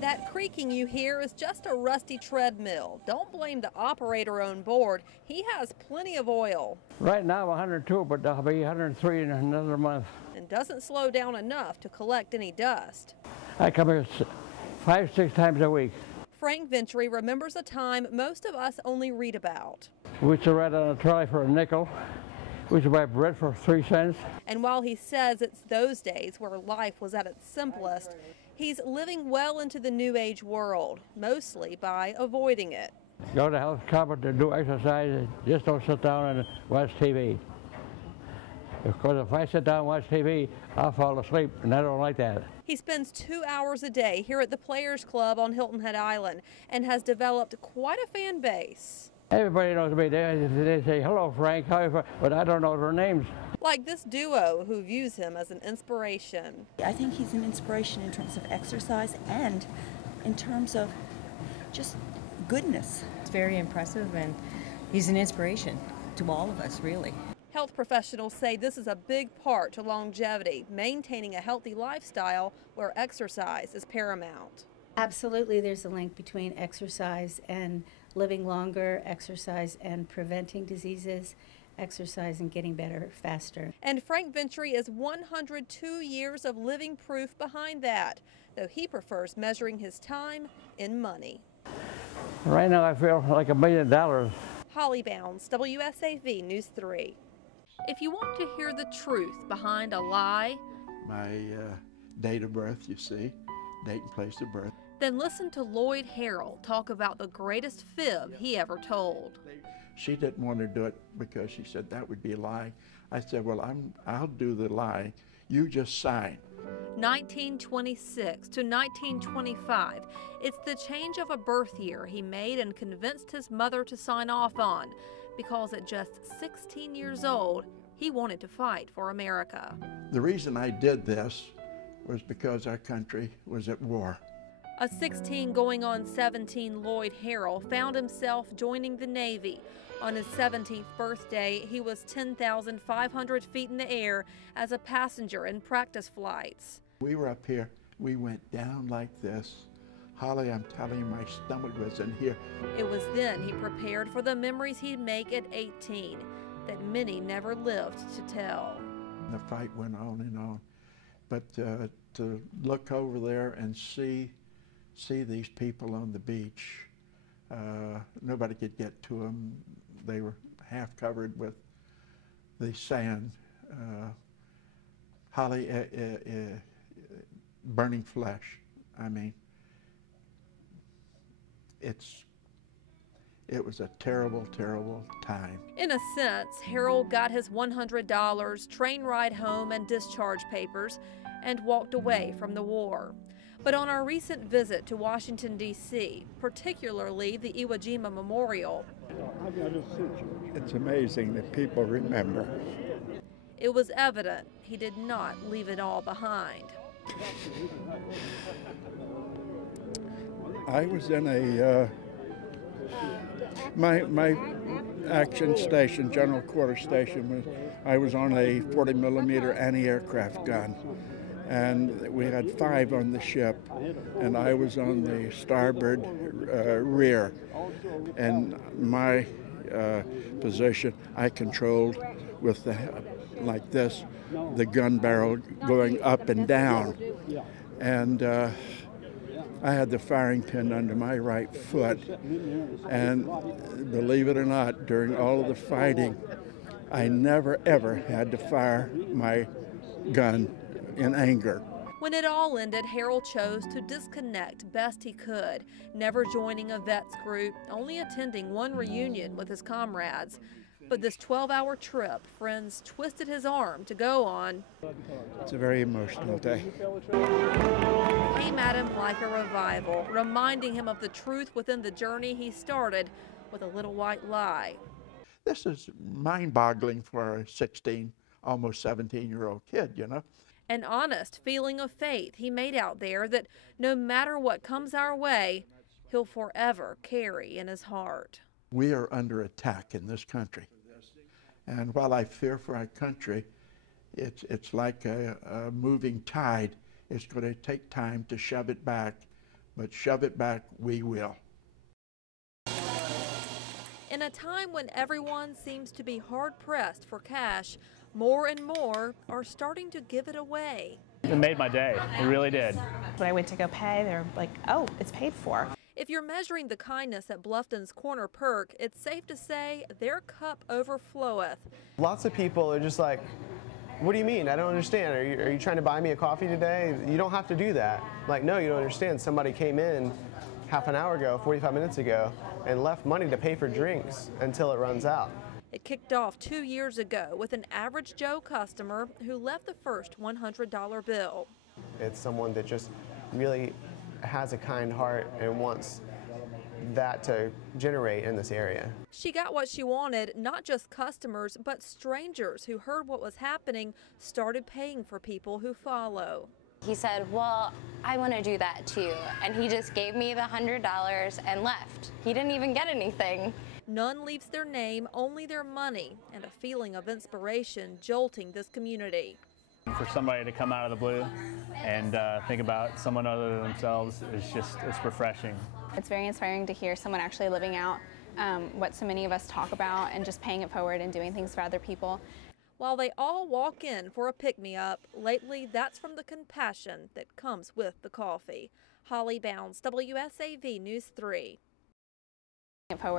That creaking you hear is just a rusty treadmill. Don't blame the operator on board. He has plenty of oil. Right now I'm 102, but I'll be 103 in another month. And doesn't slow down enough to collect any dust. I come here 5-6 times a week. Frank Ventry remembers a time most of us only read about. We used to ride on a trolley for a nickel. We used to buy bread for 3 cents. And while he says it's those days where life was at its simplest, he's living well into the new age world, mostly by avoiding it. Go to health club to do exercise, just don't sit down and watch TV. Because if I sit down and watch TV, I'll fall asleep, and I don't like that. He spends 2 hours a day here at the Players Club on Hilton Head Island and has developed quite a fan base. Everybody knows me. They say, hello, Frank, how are you? But I don't know their names. Like this duo who views him as an inspiration. I think he's an inspiration in terms of exercise and in terms of just goodness. It's very impressive, and he's an inspiration to all of us, really. Health professionals say this is a big part to longevity, maintaining a healthy lifestyle where exercise is paramount. Absolutely, there's a link between exercise and living longer, exercise and preventing diseases, exercise and getting better faster. And Frank Ventry is 102 years of living proof behind that, though he prefers measuring his time in money. Right now I feel like $1 million. Holly Bounds, WSAV News 3. If you want to hear the truth behind a lie, my date of birth, you see, date and place of birth. Then listen to Lloyd Harrell talk about the greatest fib he ever told. She didn't want to do it because she said that would be a lie. I said, well, I'll do the lie. You just sign. 1926 to 1925. It's the change of a birth year he made and convinced his mother to sign off on, because at just 16 years old, he wanted to fight for America. The reason I did this was because our country was at war. A 16 going on 17 Lloyd Harrell found himself joining the Navy. On his 17th birthday, he was 10,500 feet in the air as a passenger in practice flights. We were up here, we went down like this. Holly, I'm telling you, my stomach was in here. It was then he prepared for the memories he'd make at 18 that many never lived to tell. The fight went on and on. But to look over there and see these people on the beach, nobody could get to them. They were half covered with the sand. Holly, burning flesh. I mean, it was a terrible, terrible time. In a sense, Harold got his $100, train ride home, and discharge papers, and walked away from the war. But on our recent visit to Washington, D.C., particularly the Iwo Jima Memorial, it's amazing that people remember. It was evident he did not leave it all behind. I was in my action station, general quarter station, I was on a 40 millimeter anti-aircraft gun. And we had 5 on the ship, and I was on the starboard rear. And my position, I controlled with like this, the gun barrel going up and down. And I had the firing pin under my right foot. And believe it or not, during all of the fighting, I never ever had to fire my gun in anger. When it all ended, Harold chose to disconnect best he could, never joining a vets group, only attending one reunion with his comrades. But this 12-hour trip, friends twisted his arm to go on. It's a very emotional day. Came at him like a revival, reminding him of the truth within the journey he started with a little white lie. This is mind-boggling for a 16, almost 17-year-old kid, you know. An honest feeling of faith he made out there that no matter what comes our way, he'll forever carry in his heart. We are under attack in this country. And while I fear for our country, it's like a moving tide. It's going to take time to shove it back, but shove it back we will. In a time when everyone seems to be hard-pressed for cash, more and more are starting to give it away. It made my day. It really did. When I went to go pay, they're like, oh, it's paid for. If you're measuring the kindness at Bluffton's Corner Perk, it's safe to say their cup overfloweth. Lots of people are just like, what do you mean? I don't understand. Are you trying to buy me a coffee today? You don't have to do that. Like, no, you don't understand. Somebody came in half an hour ago, 45 minutes ago, and left money to pay for drinks until it runs out. It kicked off 2 years ago with an average Joe customer who left the first $100 bill. It's someone that just really has a kind heart and wants that to generate in this area. She got what she wanted. Not just customers, but strangers who heard what was happening started paying for people who follow. He said, well, I want to do that too. And he just gave me the $100 and left. He didn't even get anything. None leaves their name, only their money, and a feeling of inspiration jolting this community. For somebody to come out of the blue and think about someone other than themselves it's refreshing. It's very inspiring to hear someone actually living out what so many of us talk about and just paying it forward and doing things for other people. While they all walk in for a pick-me-up, lately that's from the compassion that comes with the coffee. Holly Bounds, WSAV News 3. Forward.